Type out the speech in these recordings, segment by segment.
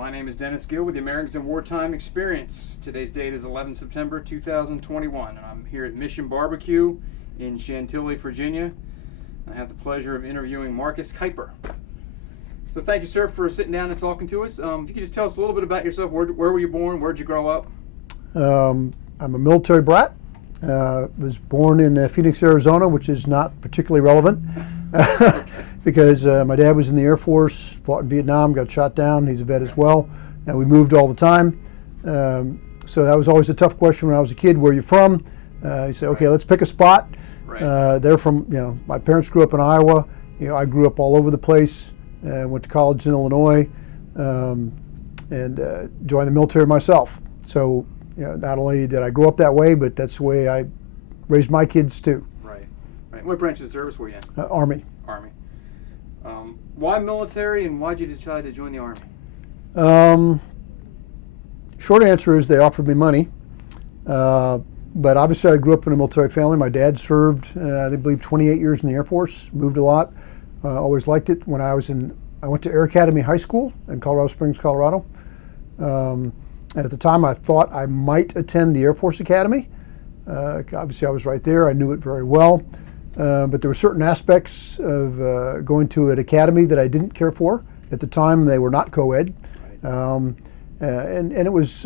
My name is Dennis Gill with the Americans in Wartime Experience. Today's date is 11 September 2021, and I'm here at Mission Barbecue in Chantilly, Virginia. I have the pleasure of interviewing Marcus Kuiper. So thank you, sir, for sitting down and talking to us. If you could just tell us a little bit about yourself. Where were you born? Where did you grow up? I'm a military brat. Was born in Phoenix, Arizona, which is not particularly relevant because my dad was in the Air Force, fought in Vietnam, got shot down. He's a vet as well, and we moved all the time. So that was always a tough question when I was a kid. Where are you from? You say, okay, let's pick a spot. Right. They're from, my parents grew up in Iowa. I grew up all over the place. Went to college in Illinois, and joined the military myself. So, not only did I grow up that way, but that's the way I raised my kids too. Right. What branch of service were you in? Army. Army. Why military, and why did you decide to join the Army? Short answer is they offered me money. But obviously I grew up in a military family. My dad served, I believe, 28 years in the Air Force, moved a lot. Always liked it. When I went to Air Academy High School in Colorado Springs, Colorado. And at the time I thought I might attend the Air Force Academy. Obviously I was right there. I knew it very well. But there were certain aspects of going to an academy that I didn't care for. At the time they were not co-ed. And it was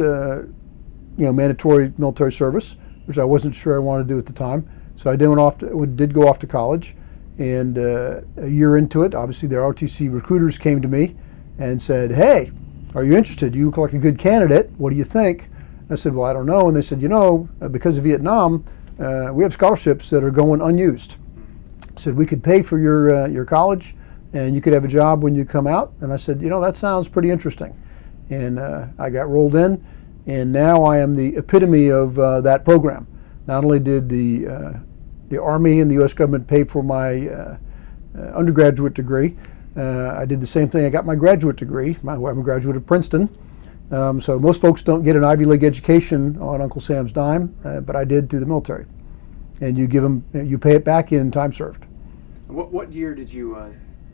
mandatory military service, which I wasn't sure I wanted to do at the time. So I did go off to college. And a year into it, obviously their ROTC recruiters came to me and said, hey, are you interested? You look like a good candidate. What do you think? I said, well, I don't know. And they said, because of Vietnam, we have scholarships that are going unused. I said, we could pay for your college and you could have a job when you come out. And I said, that sounds pretty interesting. And I got rolled in, and now I am the epitome of that program. Not only did the Army and the U.S. government pay for my undergraduate degree, I did the same thing. I got my graduate degree. I'm a graduate of Princeton. So most folks don't get an Ivy League education on Uncle Sam's dime, but I did through the military. And you pay it back in time served. What year did you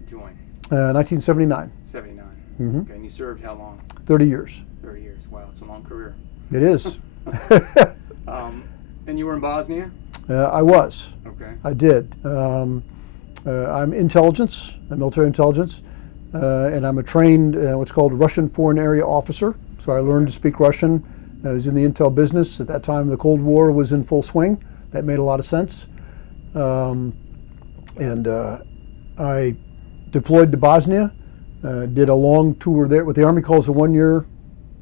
join? 1979. 79. Mm-hmm. Okay, and you served how long? 30 years. 30 years. Wow, it's a long career. It is. And you were in Bosnia? I was. Okay. I did. I'm intelligence, military intelligence, and I'm a trained what's called a Russian Foreign Area Officer. So I learned to speak Russian. I was in the intel business. At that time, the Cold War was in full swing. That made a lot of sense. And I deployed to Bosnia, did a long tour there, what the Army calls a one-year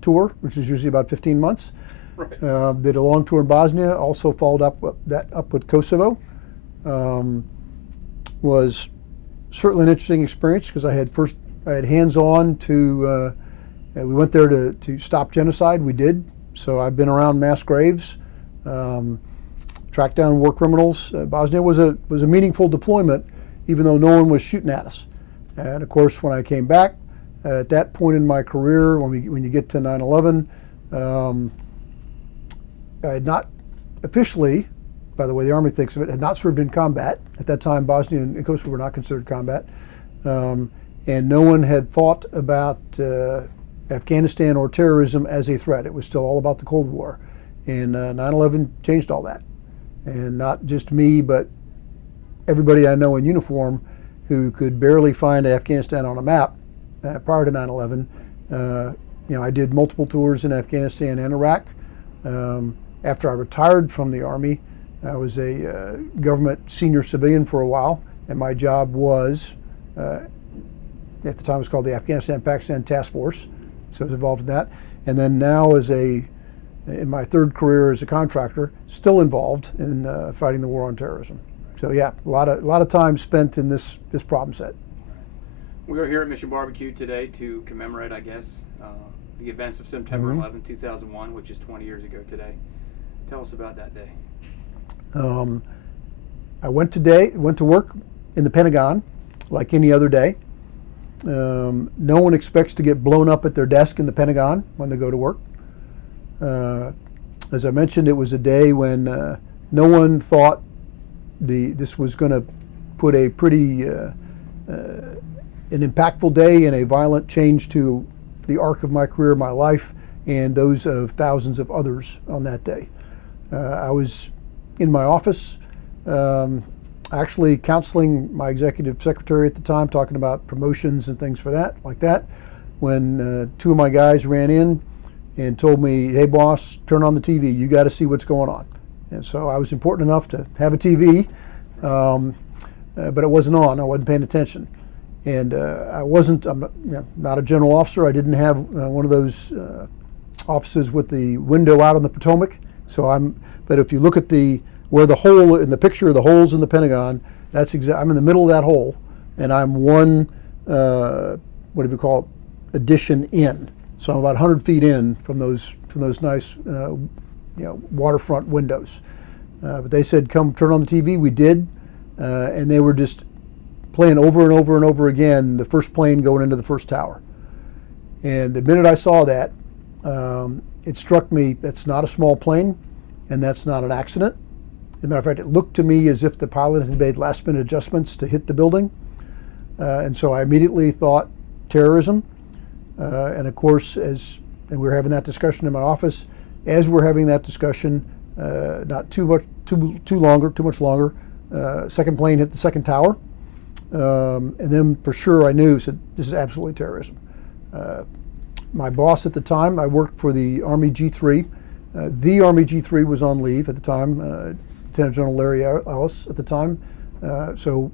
tour, which is usually about 15 months. Right. Did a long tour in Bosnia, also followed up with Kosovo. Was certainly an interesting experience because I had hands-on to, we went there to stop genocide. We did. So I've been around mass graves, tracked down war criminals. Bosnia was a meaningful deployment, even though no one was shooting at us. And of course, when I came back, at that point in my career, when you get to 9/11, I had not officially, by the way the Army thinks of it, had not served in combat. At that time, Bosnia and Kosovo were not considered combat. And no one had thought about Afghanistan or terrorism as a threat. It was still all about the Cold War. And 9/11 changed all that. And not just me, but everybody I know in uniform who could barely find Afghanistan on a map prior to 9/11. I did multiple tours in Afghanistan and Iraq. After I retired from the Army, I was a government senior civilian for a while, and my job was, at the time it was called the Afghanistan-Pakistan Task Force, so I was involved in that. And then now in my third career as a contractor, still involved in fighting the war on terrorism. So yeah, a lot of time spent in this problem set. We are here at Mission Barbecue today to commemorate, I guess, the events of September 11, 2001, which is 20 years ago today. Tell us about that day. I went to work in the Pentagon like any other day. No one expects to get blown up at their desk in the Pentagon when they go to work. As I mentioned, it was a day when no one thought this was going to put a pretty an impactful day and a violent change to the arc of my career, my life, and those of thousands of others on that day. I was in my office, actually counseling my executive secretary at the time, talking about promotions and things like that, when two of my guys ran in and told me, "Hey boss, turn on the TV, you got to see what's going on." And so I was important enough to have a TV, but it wasn't on. I wasn't paying attention. And I'm not a general officer. I didn't have one of those offices with the window out on the Potomac. But if you look at where the hole in the picture, the holes in the Pentagon, I'm in the middle of that hole, and I'm one, addition in. So I'm about 100 feet in from those nice, waterfront windows. But they said, "Come turn on the TV." We did, and they were just playing over and over and over again the first plane going into the first tower. And the minute I saw that, it struck me that's not a small plane, and that's not an accident. As a matter of fact, it looked to me as if the pilot had made last-minute adjustments to hit the building. And so I immediately thought terrorism. And of course, and we were having that discussion in my office, as we're having that discussion, not too much longer, second plane hit the second tower. And then for sure I knew, said, this is absolutely terrorism. My boss at the time, I worked for the Army G3. The Army G3 was on leave at the time, Lieutenant General Larry Ellis at the time. So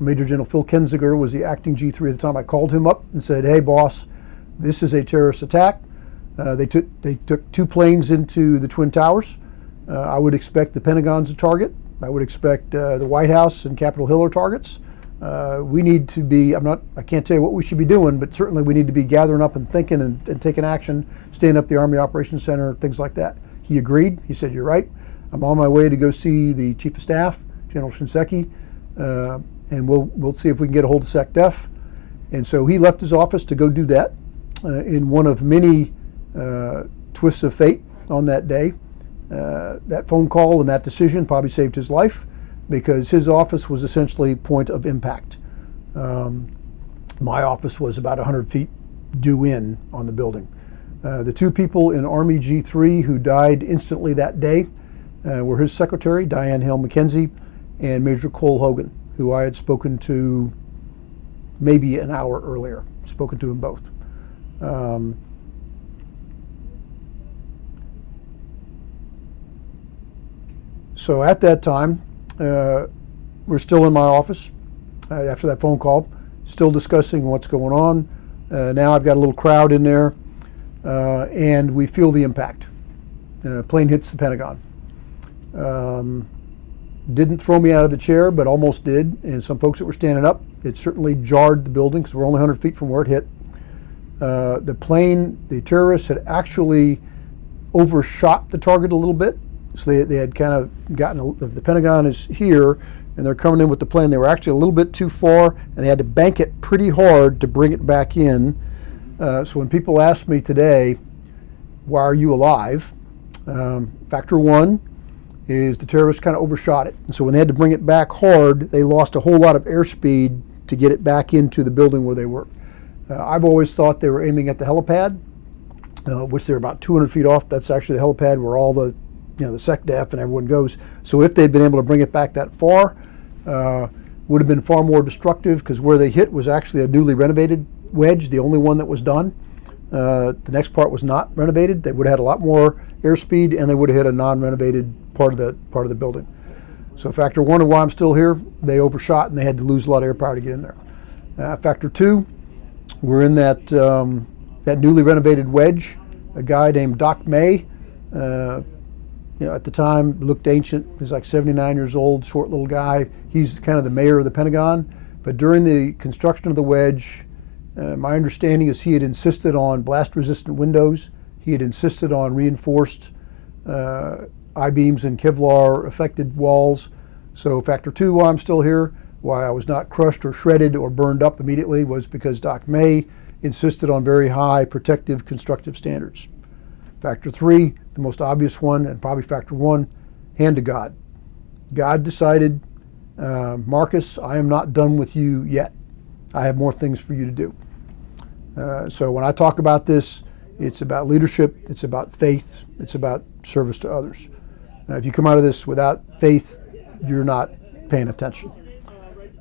Major General Phil Kensiger was the acting G3 at the time. I called him up and said, "Hey boss, this is a terrorist attack. They took two planes into the Twin Towers. I would expect the Pentagon's a target. I would expect the White House and Capitol Hill are targets. We need to be, I can't tell you what we should be doing, but certainly we need to be gathering up and thinking and taking action, staying up the Army Operations Center, things like that." He agreed. He said, "You're right. I'm on my way to go see the Chief of Staff, General Shinseki, and we'll see if we can get a hold of SecDef." And so he left his office to go do that in one of many twists of fate on that day. That phone call and that decision probably saved his life, because his office was essentially point of impact. My office was about 100 feet due in on the building. The two people in Army G3 who died instantly that day were his secretary, Diane Hale McKenzie, and Major Cole Hogan, who I had spoken to maybe an hour earlier, spoken to them both. So at that time, we're still in my office after that phone call, still discussing what's going on. Now I've got a little crowd in there, and we feel the impact. Plane hits the Pentagon. Didn't throw me out of the chair, but almost did, and some folks that were standing up. It certainly jarred the building, because we're only 100 feet from where it hit. The plane, the terrorists had actually overshot the target a little bit. So they had kind of gotten, the Pentagon is here, and they're coming in with the plane. They were actually a little bit too far, and they had to bank it pretty hard to bring it back in. So when people ask me today, "Why are you alive?" Factor one is the terrorists kind of overshot it. And so when they had to bring it back hard, they lost a whole lot of airspeed to get it back into the building where they were. I've always thought they were aiming at the helipad, which they're about 200 feet off. That's actually the helipad where all the SecDef and everyone goes. So if they'd been able to bring it back that far, would have been far more destructive, because where they hit was actually a newly renovated wedge, the only one that was done. The next part was not renovated. They would have had a lot more airspeed, and they would have hit a non-renovated part of the building. So factor one of why I'm still here, they overshot and they had to lose a lot of air power to get in there. Factor two, we're in that newly renovated wedge. A guy named Doc May, at the time looked ancient. He's like 79 years old, short little guy. He's kind of the mayor of the Pentagon. But during the construction of the wedge, my understanding is he had insisted on blast-resistant windows. He had insisted on reinforced I-beams and Kevlar-affected walls. So factor two, why I'm still here, why I was not crushed or shredded or burned up immediately, was because Doc May insisted on very high protective constructive standards. Factor three, the most obvious one, and probably factor one, hand to God. God decided, Marcus, I am not done with you yet. I have more things for you to do. So when I talk about this, it's about leadership, it's about faith, it's about service to others. If you come out of this without faith, you're not paying attention.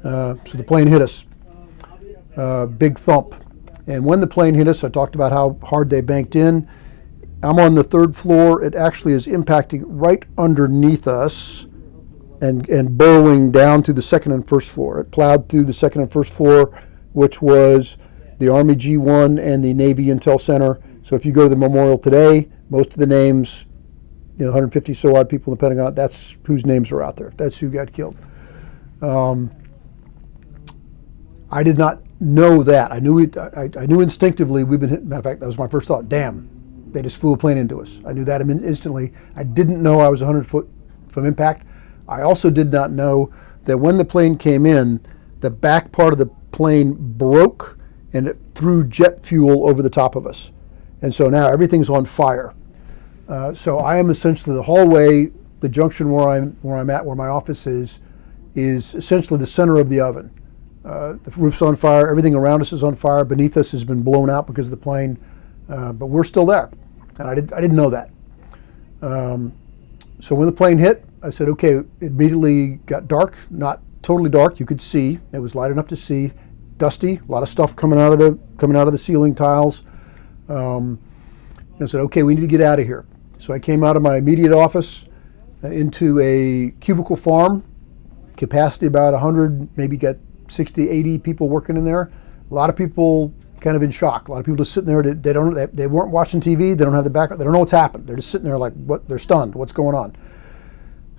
So the plane hit us, big thump. And when the plane hit us, I talked about how hard they banked in. I'm on the third floor. It actually is impacting right underneath us and burrowing down to the second and first floor. It plowed through the second and first floor, which was the Army G1 and the Navy Intel Center. So if you go to the memorial today, most of the names, 150 so odd people in the Pentagon, that's whose names are out there. That's who got killed. I did not know that. I knew instinctively we've been hit. Matter of fact, that was my first thought. Damn, they just flew a plane into us. I knew that instantly. I didn't know I was 100 foot from impact. I also did not know that when the plane came in, the back part of the plane broke and it threw jet fuel over the top of us. And so now everything's on fire. So I am essentially the hallway, the junction where I'm at, where my office is essentially the center of the oven. The roof's on fire. Everything around us is on fire. Beneath us has been blown out because of the plane, but we're still there, and I didn't know that. So when the plane hit, I said, okay. It immediately got dark. Not totally dark. You could see. It was light enough to see. Dusty. A lot of stuff coming out of the ceiling tiles. And I said, okay, we need to get out of here. So I came out of my immediate office into a cubicle farm, capacity about 100, maybe got 60, 80 people working in there. A lot of people kind of in shock. A lot of people just sitting there. They weren't watching TV. They don't have the background. They don't know what's happened. They're just sitting there like, what? They're stunned. What's going on?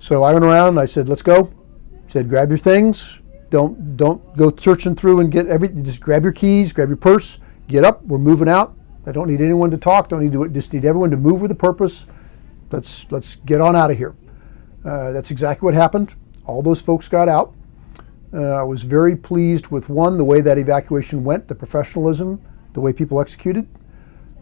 So I went around and I said, let's go. I said, grab your things. Don't go searching through and get everything. Just grab your keys, grab your purse, get up. We're moving out. I don't need anyone to talk. Just need everyone to move with a purpose. Let's get on out of here. That's exactly what happened. All those folks got out. I was very pleased with the way that evacuation went, the professionalism, the way people executed.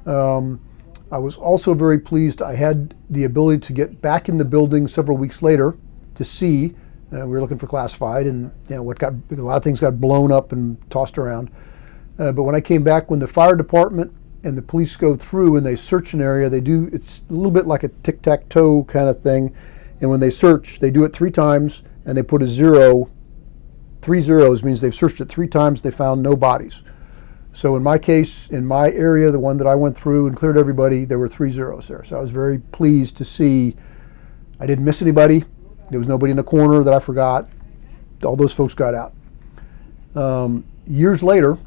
I was also very pleased I had the ability to get back in the building several weeks later to see. We were looking for classified, and a lot of things got blown up and tossed around. But when I came back, when the fire department and the police go through and they search an area, it's a little bit like a tic-tac-toe kind of thing. And when they search, they do it 3 times and they put a 0. 3 zeros means they've searched it 3 times, they found no bodies. So in my case, in my area, the one that I went through and cleared everybody, there were 3 zeros there. So I was very pleased to see I didn't miss anybody. There was nobody in the corner that I forgot. All those folks got out. Years later,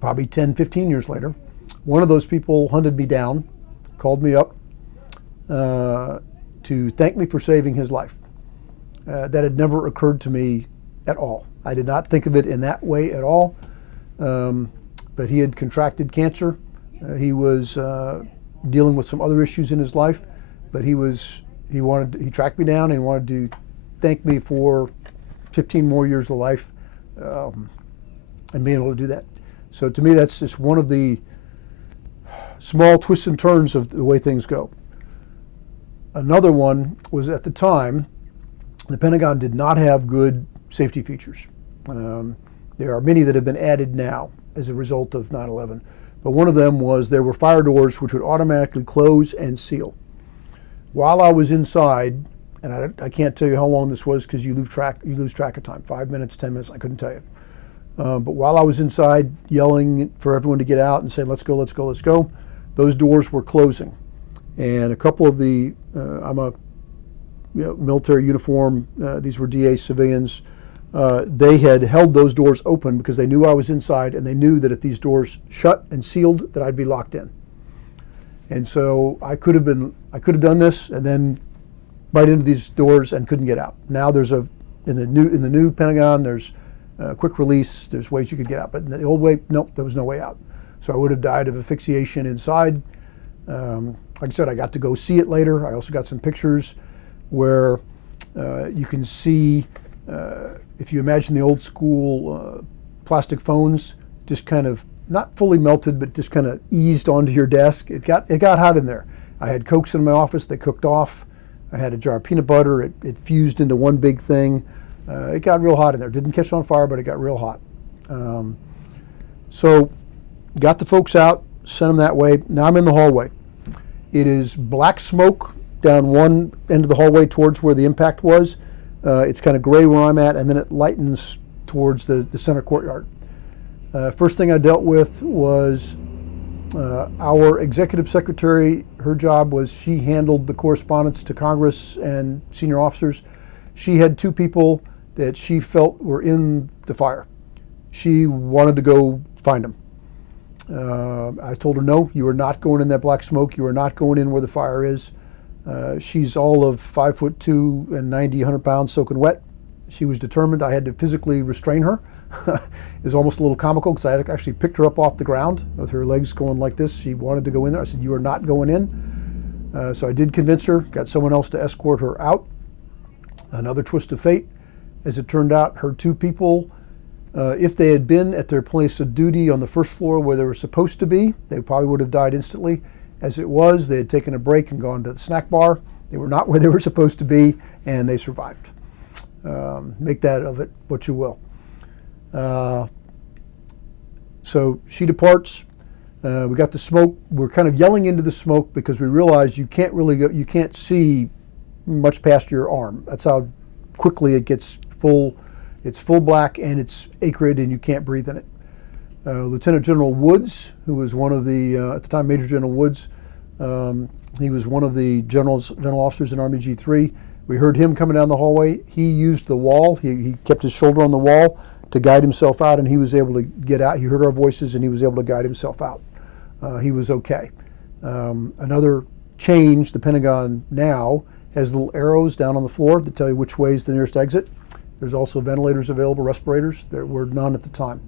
probably 10, 15 years later, one of those people hunted me down, called me up to thank me for saving his life. That had never occurred to me at all. I did not think of it in that way at all. But he had contracted cancer. He was dealing with some other issues in his life, but he tracked me down and wanted to thank me for 15 more years of life and being able to do that. So to me, that's just one of the small twists and turns of the way things go. Another one was, at the time, the Pentagon did not have good safety features. There are many that have been added now as a result of 9/11. But one of them was there were fire doors which would automatically close and seal. While I was inside, and I can't tell you how long this was because you lose track of time, 5 minutes, 10 minutes, I couldn't tell you. But while I was inside yelling for everyone to get out and saying, let's go, let's go, let's go, those doors were closing. And a couple of I'm a military uniform, these were DA civilians, they had held those doors open because they knew I was inside, and they knew that if these doors shut and sealed, that I'd be locked in. And so I could have done this and then right into these doors and couldn't get out. Now there's in the new Pentagon, there's quick release, there's ways you could get out, but in the old way, nope, there was no way out. So I would have died of asphyxiation inside. Like I said, I got to go see it later. I also got some pictures where you can see, if you imagine the old school plastic phones, just kind of not fully melted, but just kind of eased onto your desk. It got hot in there. I had Cokes in my office. They cooked off. I had a jar of peanut butter. It fused into one big thing. It got real hot in there. Didn't catch on fire, but it got real hot. So got the folks out, sent them that way. Now I'm in the hallway. It is black smoke down one end of the hallway towards where the impact was. It's kind of gray where I'm at, and then it lightens towards the center courtyard. First thing I dealt with was our executive secretary. Her job was she handled the correspondence to Congress and senior officers. She had two people that she felt were in the fire. She wanted to go find them. I told her, no, you are not going in that black smoke. You are not going in where the fire is. She's all of 5'2" and 90, 100 pounds soaking wet. She was determined. I had to physically restrain her. It was almost a little comical because I had actually picked her up off the ground with her legs going like this. She wanted to go in there. I said, you are not going in. So I did convince her, got someone else to escort her out. Another twist of fate. As it turned out, her two people, if they had been at their place of duty on the first floor where they were supposed to be, they probably would have died instantly. As it was, they had taken a break and gone to the snack bar. They were not where they were supposed to be, and they survived. Make that of it what you will. So she departs. We got the smoke. We're kind of yelling into the smoke because we realized you can't really go, you can't see much past your arm. That's how quickly it gets full. It's full black and it's acrid and you can't breathe in it. Lieutenant General Woods, who was one of the, at the time Major General Woods, he was one of the general officers in Army G3. We heard him coming down the hallway. He used the wall. He kept his shoulder on the wall to guide himself out, and he was able to get out. He heard our voices, and he was able to guide himself out. He was okay. Another change, the Pentagon now has little arrows down on the floor that tell you which way is the nearest exit. There's also ventilators available, respirators. There were none at the time.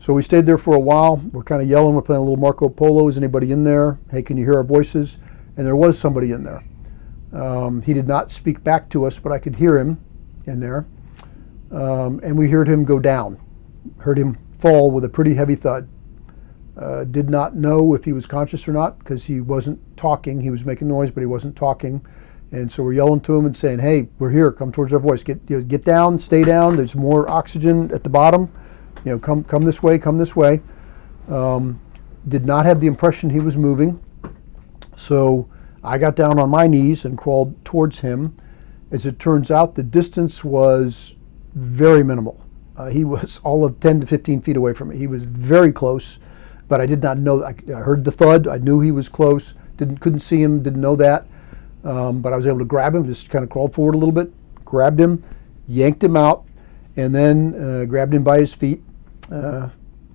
So we stayed there for a while. We're kind of yelling. We're playing a little Marco Polo. Is anybody in there? Hey, can you hear our voices? And there was somebody in there. He did not speak back to us, but I could hear him in there. And we heard him go down, heard him fall with a pretty heavy thud. Did not know if he was conscious or not because he wasn't talking. He was making noise, but he wasn't talking. And so we're yelling to him and saying, hey, we're here. Come towards our voice. Get down, stay down. There's more oxygen at the bottom. Come this way, come this way. Did not have the impression he was moving. So I got down on my knees and crawled towards him. As it turns out, the distance was very minimal. He was all of 10 to 15 feet away from me. He was very close, but I did not know. I heard the thud. I knew he was close. Couldn't see him. Didn't know that. But I was able to grab him. Just kind of crawled forward a little bit, grabbed him, yanked him out, and then grabbed him by his feet.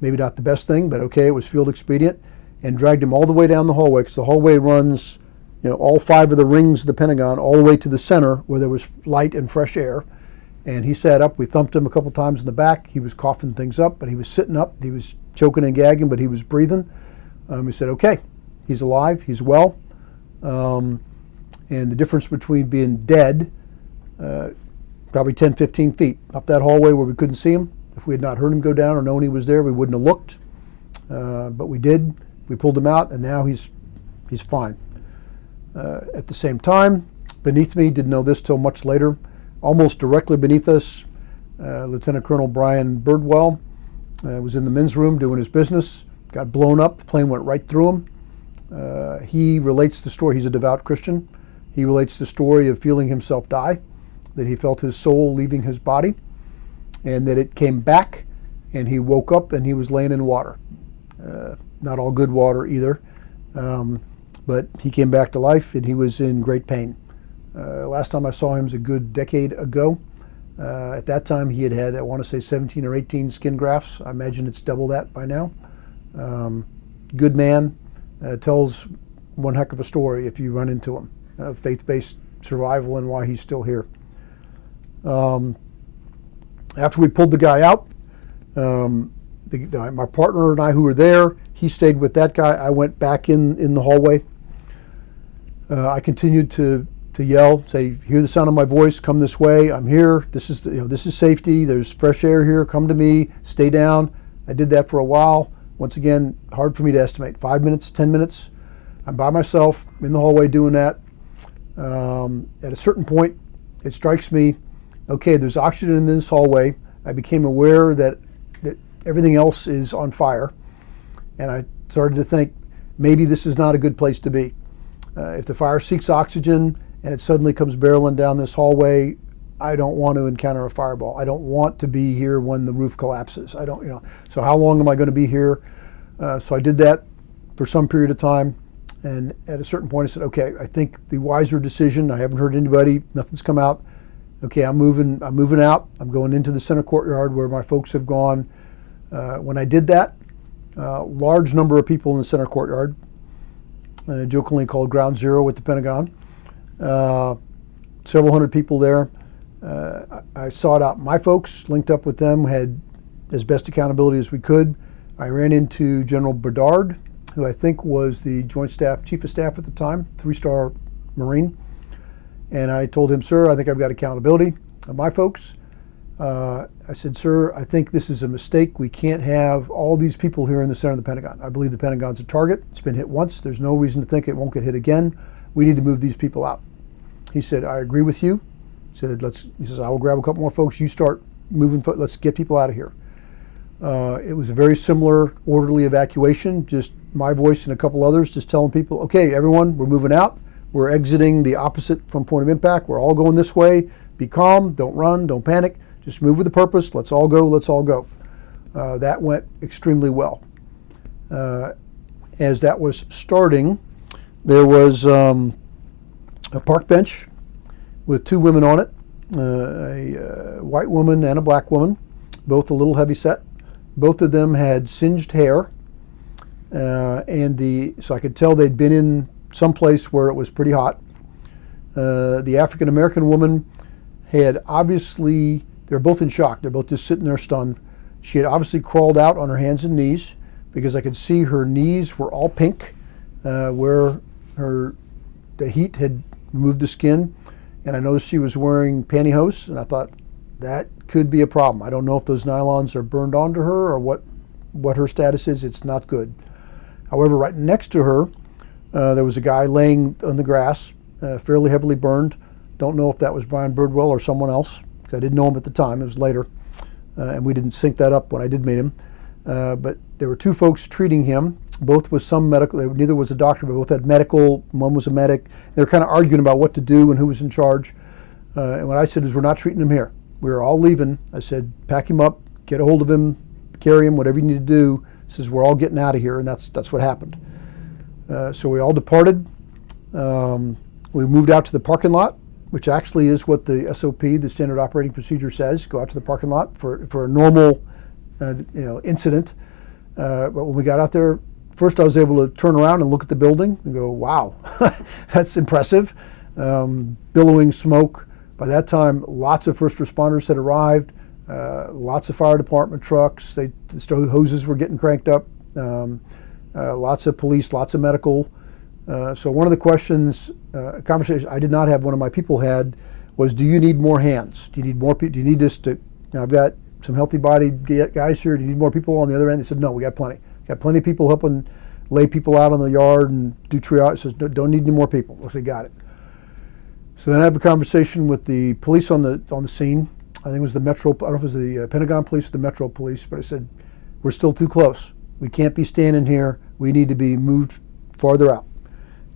Maybe not the best thing, but okay. It was field expedient, and dragged him all the way down the hallway because the hallway runs, all 5 of the rings of the Pentagon all the way to the center where there was light and fresh air. And he sat up. We thumped him a couple times in the back. He was coughing things up, but he was sitting up. He was choking and gagging, but he was breathing. We said, okay, he's alive. He's well. And the difference between being dead, probably 10, 15 feet up that hallway where we couldn't see him. If we had not heard him go down or known he was there, we wouldn't have looked. But we did. We pulled him out, and now he's fine. At the same time, beneath me, didn't know this till much later, almost directly beneath us, Lieutenant Colonel Brian Birdwell was in the men's room doing his business, got blown up, the plane went right through him. He relates the story, he's a devout Christian, he relates the story of feeling himself die, that he felt his soul leaving his body, and that it came back, and he woke up and he was laying in water. Not all good water either, but he came back to life and he was in great pain. Last time I saw him was a good decade ago. At that time he had, I want to say 17 or 18 skin grafts. I imagine it's double that by now. Good man, tells one heck of a story if you run into him. Faith-based survival and why he's still here. After we pulled the guy out, my partner and I who were there, he stayed with that guy. I went back in the hallway. I continued to yell, say, hear the sound of my voice, come this way, I'm here, this is safety, there's fresh air here, come to me, stay down. I did that for a while. Once again, hard for me to estimate, 5 minutes, 10 minutes. I'm by myself in the hallway doing that. At a certain point, it strikes me, okay, there's oxygen in this hallway. I became aware that everything else is on fire. And I started to think, maybe this is not a good place to be. If the fire seeks oxygen and it suddenly comes barreling down this hallway, I don't want to encounter a fireball. I don't want to be here when the roof collapses. I don't, So how long am I going to be here? So I did that for some period of time. And at a certain point I said, okay, I think the wiser decision, I haven't heard anybody, nothing's come out. Okay, I'm moving out. I'm going into the center courtyard where my folks have gone. When I did that, large number of people in the center courtyard, jokingly called Ground Zero at the Pentagon. Several hundred people there. I sought out my folks, linked up with them, had as best accountability as we could. I ran into General Bedard, who I think was the Joint Staff Chief of Staff at the time, 3-star Marine. And I told him, sir, I think I've got accountability of my folks. I said, sir, I think this is a mistake. We can't have all these people here in the center of the Pentagon. I believe the Pentagon's a target. It's been hit once. There's no reason to think it won't get hit again. We need to move these people out. He said, I agree with you. He says, I will grab a couple more folks. You start moving. Let's get people out of here. It was a very similar, orderly evacuation. Just my voice and a couple others just telling people, okay, everyone, we're moving out. We're exiting the opposite from point of impact. We're all going this way. Be calm. Don't run. Don't panic. Just move with a purpose. Let's all go. Let's all go. That went extremely well. As that was starting, there was a park bench with 2 women on it, a white woman and a black woman, both a little heavy set. Both of them had singed hair, so I could tell they'd been in some place where it was pretty hot. The African American woman had obviously, they're both in shock. They're both just sitting there stunned. She had obviously crawled out on her hands and knees because I could see her knees were all pink, where the heat had removed the skin. And I noticed she was wearing pantyhose, and I thought that could be a problem. I don't know if those nylons are burned onto her or what her status is. It's not good. However, right next to her, there was a guy laying on the grass, fairly heavily burned. Don't know if that was Brian Birdwell or someone else. I didn't know him at the time. It was later, and we didn't sync that up when I did meet him. But there were 2 folks treating him, both with some medical. Neither was a doctor, but both had medical. One was a medic. They were kind of arguing about what to do and who was in charge. And what I said is, we're not treating him here. We're all leaving. I said, pack him up, get a hold of him, carry him, whatever you need to do. He says, we're all getting out of here, and that's what happened. So we all departed. We moved out to the parking lot, which actually is what the SOP, the Standard Operating Procedure, says. Go out to the parking lot for a normal incident. But when we got out there, first I was able to turn around and look at the building and go, wow, that's impressive. Billowing smoke. By that time, lots of first responders had arrived, lots of fire department trucks. The hoses were getting cranked up, lots of police, lots of medical. So one of the questions, conversation I did not have, one of my people had, was, do you need more hands? Do you need more people? Do you need this to, I've got some healthy bodied guys here. Do you need more people on the other end? They said, no, we got plenty. Got plenty of people helping lay people out on the yard and do triage. Says, don't need any more people. I said, got it. So then I have a conversation with the police on the scene. I think it was the Metro, I don't know if it was the Pentagon Police or the Metro Police, but I said, we're still too close. We can't be standing here. We need to be moved farther out.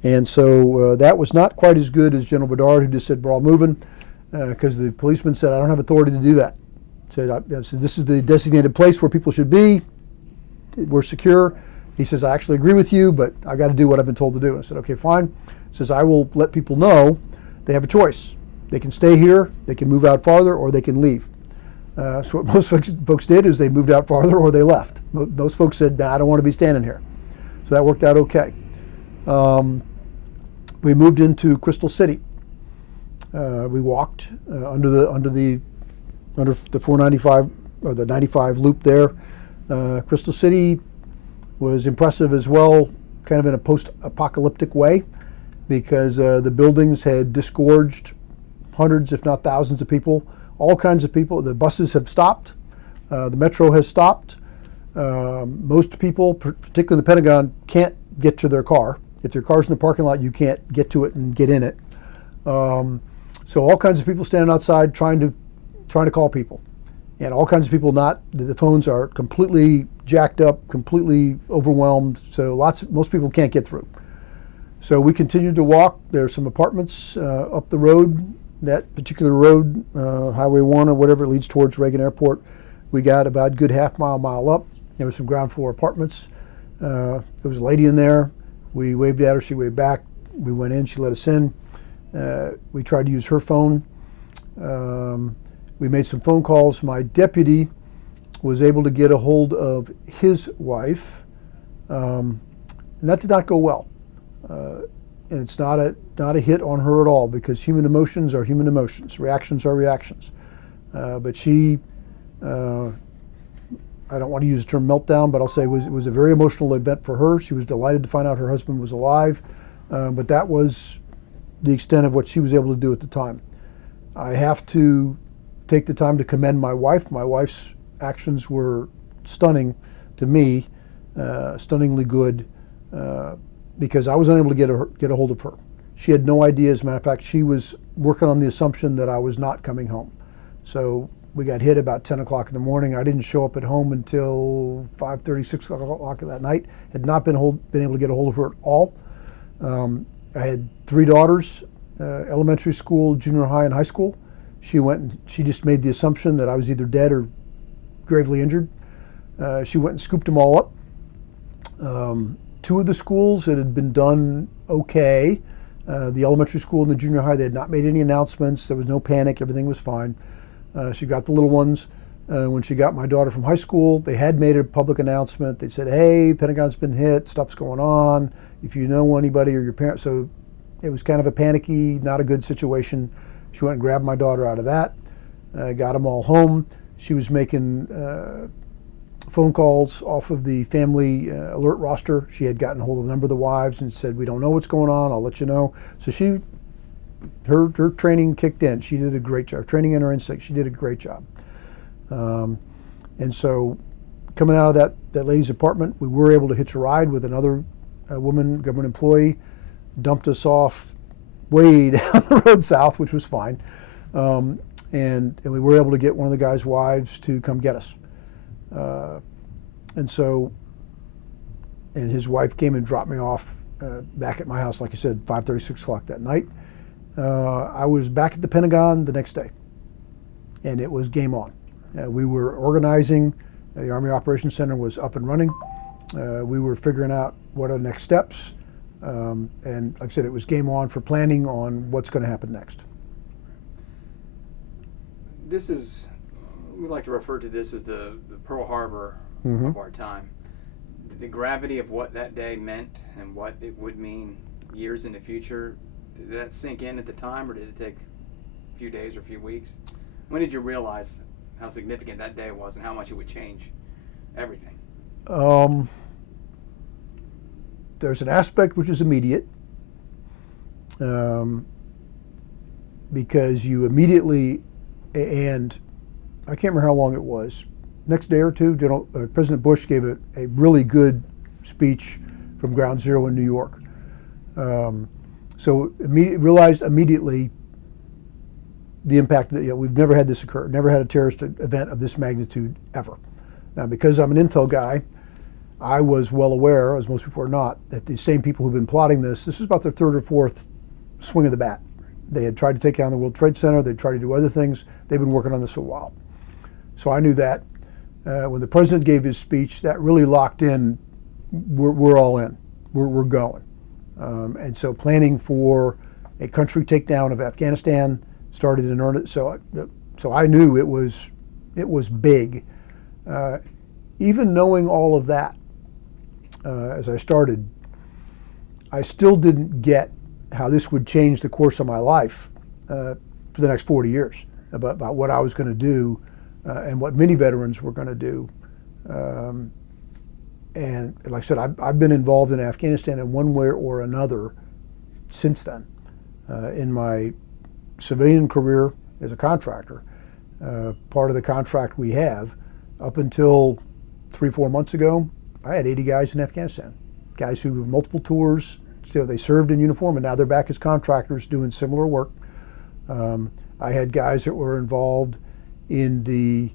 And so that was not quite as good as General Bedard, who just said, we're all moving, because the policeman said, I don't have authority to do that. I said, this is the designated place where people should be. We're secure. He says, I actually agree with you, but I've got to do what I've been told to do. I said, okay, fine. He says, I will let people know they have a choice. They can stay here, they can move out farther, or they can leave. So what most folks did is they moved out farther or they left. Most folks said, nah, I don't want to be standing here. So that worked out okay. We moved into Crystal City. We walked under the 495 or the 95 loop there. Crystal City was impressive as well, kind of in a post-apocalyptic way, because the buildings had disgorged hundreds, if not thousands of people, all kinds of people. The buses have stopped. The metro has stopped. Most people, particularly the Pentagon, can't get to their car. If their car's in the parking lot, you can't get to it and get in it. So all kinds of people standing outside trying to call people. And all kinds of people not, the phones are completely jacked up, completely overwhelmed. So most people can't get through. So we continued to walk. There are some apartments up the road. That particular road, Highway 1 or whatever, it leads towards Reagan Airport. We got about a good mile up. There was some ground floor apartments. There was a lady in there. We waved at her. She waved back. We went in. She let us in. We tried to use her phone. We made some phone calls. My deputy was able to get a hold of his wife, and that did not go well. And it's not a hit on her at all, because human emotions are human emotions. Reactions are reactions. But she, I don't want to use the term meltdown, but I'll say it was a very emotional event for her. She was delighted to find out her husband was alive, but that was the extent of what she was able to do at the time. I have to take the time to commend my wife. My wife's actions were stunning to me, stunningly good, because I was unable to get a hold of her. She had no idea. As a matter of fact, she was working on the assumption that I was not coming home. So we got hit about 10 o'clock in the morning. I didn't show up at home until 5:30, 6 o'clock that night. Had not been able to get a hold of her at all. I had 3 daughters, elementary school, junior high, and high school. She went and she just made the assumption that I was either dead or gravely injured. She went and scooped them all up. 2 of the schools, it had been done okay. The elementary school and the junior high, they had not made any announcements. There was no panic. Everything was fine. She got the little ones. When she got my daughter from high school, they had made a public announcement. They said, hey, Pentagon's been hit, stuff's going on. If you know anybody or your parents, so it was kind of a panicky, not a good situation. She went and grabbed my daughter out of that, got them all home. She was making phone calls off of the family alert roster. She had gotten a hold of a number of the wives and said, we don't know what's going on, I'll let you know. So her training kicked in. She did a great job. Training in her instinct, she did a great job. And so coming out of that lady's apartment, we were able to hitch a ride with another woman, government employee, dumped us off way down the road south, which was fine. And we were able to get one of the guy's wives to come get us. And his wife came and dropped me off back at my house, like I said, 5:30, 6 o'clock that night. I was back at the Pentagon the next day, and it was game on. We were organizing. The Army Operations Center was up and running. We were figuring out what are the next steps. And like I said, it was game on for planning on what's going to happen next. We like to refer to this as the Pearl Harbor of our time. The gravity of what that day meant and what it would mean years in the future, did that sink in at the time, or did it take a few days or a few weeks? When did you realize how significant that day was and how much it would change everything? There's an aspect which is immediate, because you immediately, and I can't remember how long it was, next day or two, President Bush gave a really good speech from Ground Zero in New York. So realized immediately the impact that we've never had this occur, never had a terrorist event of this magnitude ever. Now, because I'm an intel guy, I was well aware, as most people are not, that the same people who've been plotting this is about their 3rd or 4th swing of the bat. They had tried to take down the World Trade Center. They'd tried to do other things. They've been working on this a while. So I knew that. When the president gave his speech, that really locked in, we're all in. We're going. And so planning for a country takedown of Afghanistan started in earnest. So I knew it was big. Even knowing all of that, as I started, I still didn't get how this would change the course of my life for the next 40 years, about what I was going to do and what many veterans were going to do. And like I said, I've been involved in Afghanistan in one way or another since then. In my civilian career as a contractor, part of the contract we have, up until 3-4 months ago, I had 80 guys in Afghanistan, guys who were multiple tours. So they served in uniform, and now they're back as contractors doing similar work. I had guys that were involved in the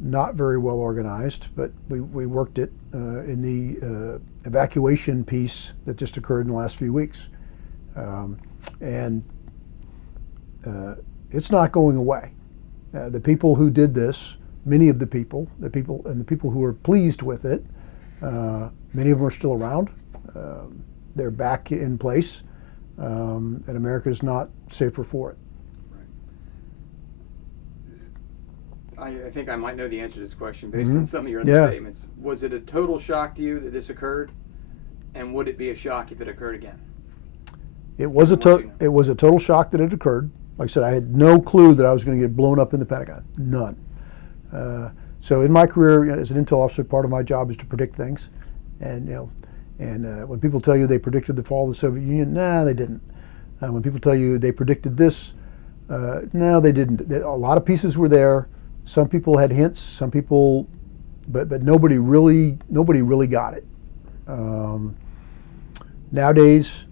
not very well organized, but we worked it in the evacuation piece that just occurred in the last few weeks. And it's not going away. The people who did this, many of the people who are pleased with it, many of them are still around. They're back in place, and America is not safer for it. I think I might know the answer to this question based on some of your other statements. Was it a total shock to you that this occurred, and would it be a shock if it occurred again? It was a total shock that it occurred. Like I said, I had no clue that I was going to get blown up in the Pentagon. None. So in my career as an intel officer, part of my job is to predict things, and when people tell you they predicted the fall of the Soviet Union, nah, they didn't. When people tell you they predicted this, no, they didn't. A lot of pieces were there. Some people had hints. Some people, but nobody really got it. Nowadays,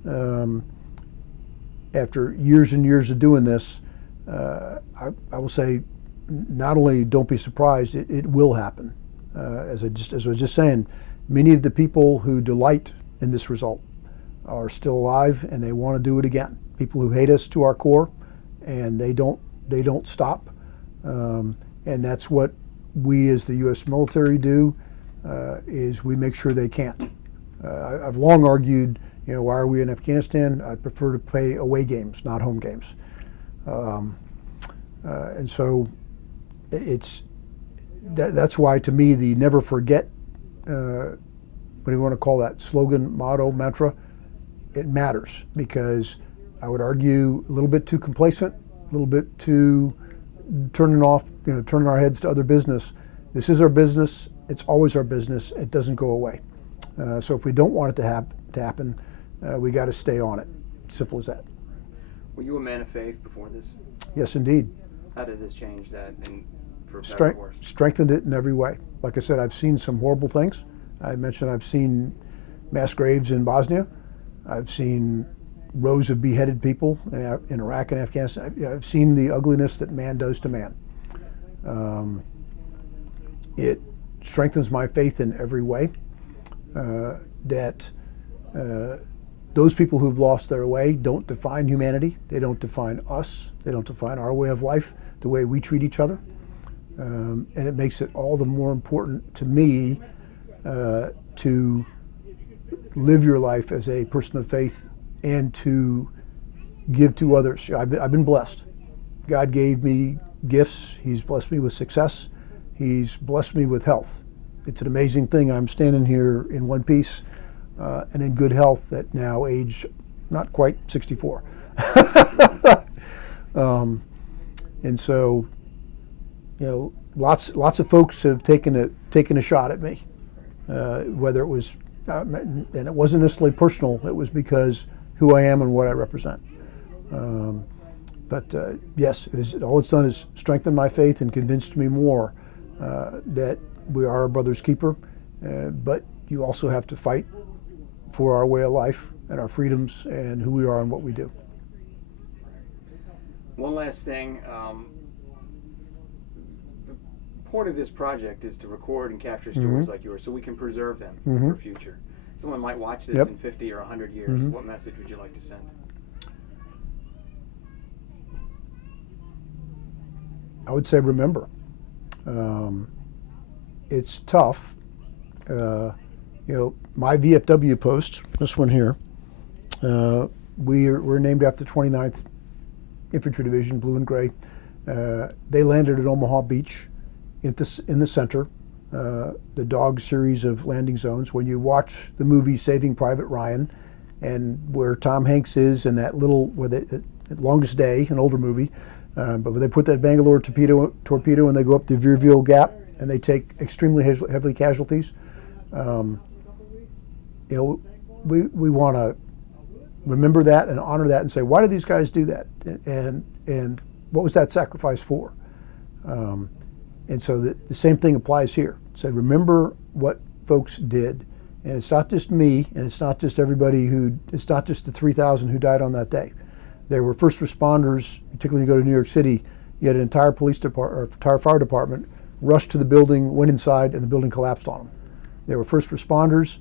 after years and years of doing this, I will say, not only don't be surprised, it will happen. As I was just saying, many of the people who delight in this result are still alive, and they want to do it again. People who hate us to our core, and they don't stop. And that's what we as the U.S. military do, is we make sure they can't. I've long argued, why are we in Afghanistan? I prefer to play away games, not home games. And so that's why, to me, the never forget, what do you want to call that, slogan, motto, mantra, it matters, because I would argue a little bit too complacent, a little bit too turning our heads to other business. This is our business. It's always our business. It doesn't go away. So if we don't want it to happen, we got to stay on it. Simple as that. Were you a man of faith before this? Yes, indeed. How did this change that for better or worse? Strengthened it in every way. Like I said, I've seen some horrible things. I mentioned I've seen mass graves in Bosnia. I've seen rows of beheaded people in Iraq and Afghanistan. I've seen the ugliness that man does to man. It strengthens my faith in every way, that those people who've lost their way don't define humanity. They don't define us. They don't define our way of life, the way we treat each other. And it makes it all the more important to me to live your life as a person of faith and to give to others. I've been blessed. God gave me gifts. He's blessed me with success. He's blessed me with health. It's an amazing thing. I'm standing here in one piece and in good health at now age not quite 64. And so, lots of folks have taken a shot at me, whether it was, and it wasn't necessarily personal. It was because who I am and what I represent. But yes, all it's done is strengthen my faith and convinced me more that we are our brother's keeper. But you also have to fight for our way of life and our freedoms and who we are and what we do. One last thing. The point of this project is to record and capture stories like yours so we can preserve them for future. Someone might watch this in 50 or 100 years. What message would you like to send? I would say remember. It's tough. My VFW post, this one here, we're named after the 29th Infantry Division, blue and gray. They landed at Omaha Beach in the center. The dog series of landing zones. When you watch the movie Saving Private Ryan, and where Tom Hanks is in that little, Longest Day, an older movie, but when they put that Bangalore torpedo and they go up the Veerville Gap and they take extremely heavy casualties, we want to remember that and honor that and say, why did these guys do that? And what was that sacrifice for? And so the same thing applies here. So remember what folks did. And it's not just me, and it's not just it's not just the 3,000 who died on that day. There were first responders, particularly when you go to New York City, you had an entire police department, or entire fire department rushed to the building, went inside, and the building collapsed on them. They were first responders.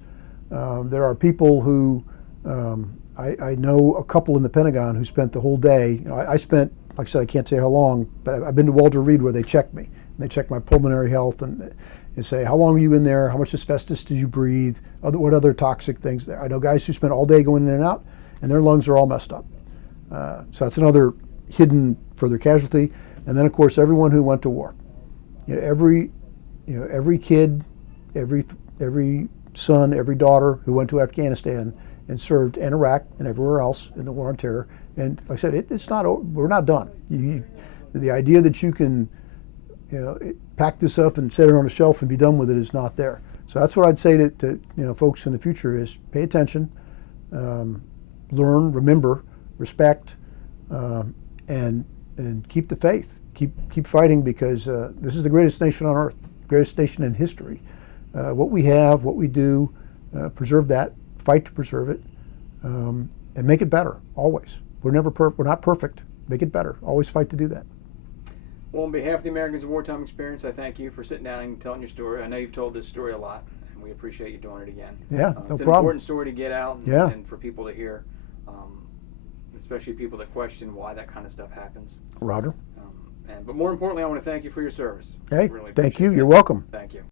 There are people who, I know a couple in the Pentagon who spent the whole day. I spent, like I said, I can't say how long, but I've been to Walter Reed where they checked me. And they check my pulmonary health and say, how long were you in there? How much asbestos did you breathe? What other toxic things there? I know guys who spend all day going in and out, and their lungs are all messed up. So that's another hidden further casualty. And then, of course, everyone who went to war. Every kid, every son, every daughter who went to Afghanistan and served in Iraq and everywhere else in the war on terror. And like I said, it's not over. We're not done. The idea that you can, pack this up and set it on a shelf and be done with it is not there. So that's what I'd say to folks in the future is pay attention, learn, remember, respect, and keep the faith. Keep fighting, because this is the greatest nation on earth, greatest nation in history. What we have, what we do, preserve that, fight to preserve it, and make it better. Always. We're not perfect. Make it better. Always fight to do that. Well, on behalf of the Americans of Wartime Experience, I thank you for sitting down and telling your story. I know you've told this story a lot, and we appreciate you doing it again. Yeah, no it's an problem. important story to get out and for people to hear, especially people that question why that kind of stuff happens. Roger. But more importantly, I want to thank you for your service. Hey, Really thank you. appreciate it. You're welcome. Thank you.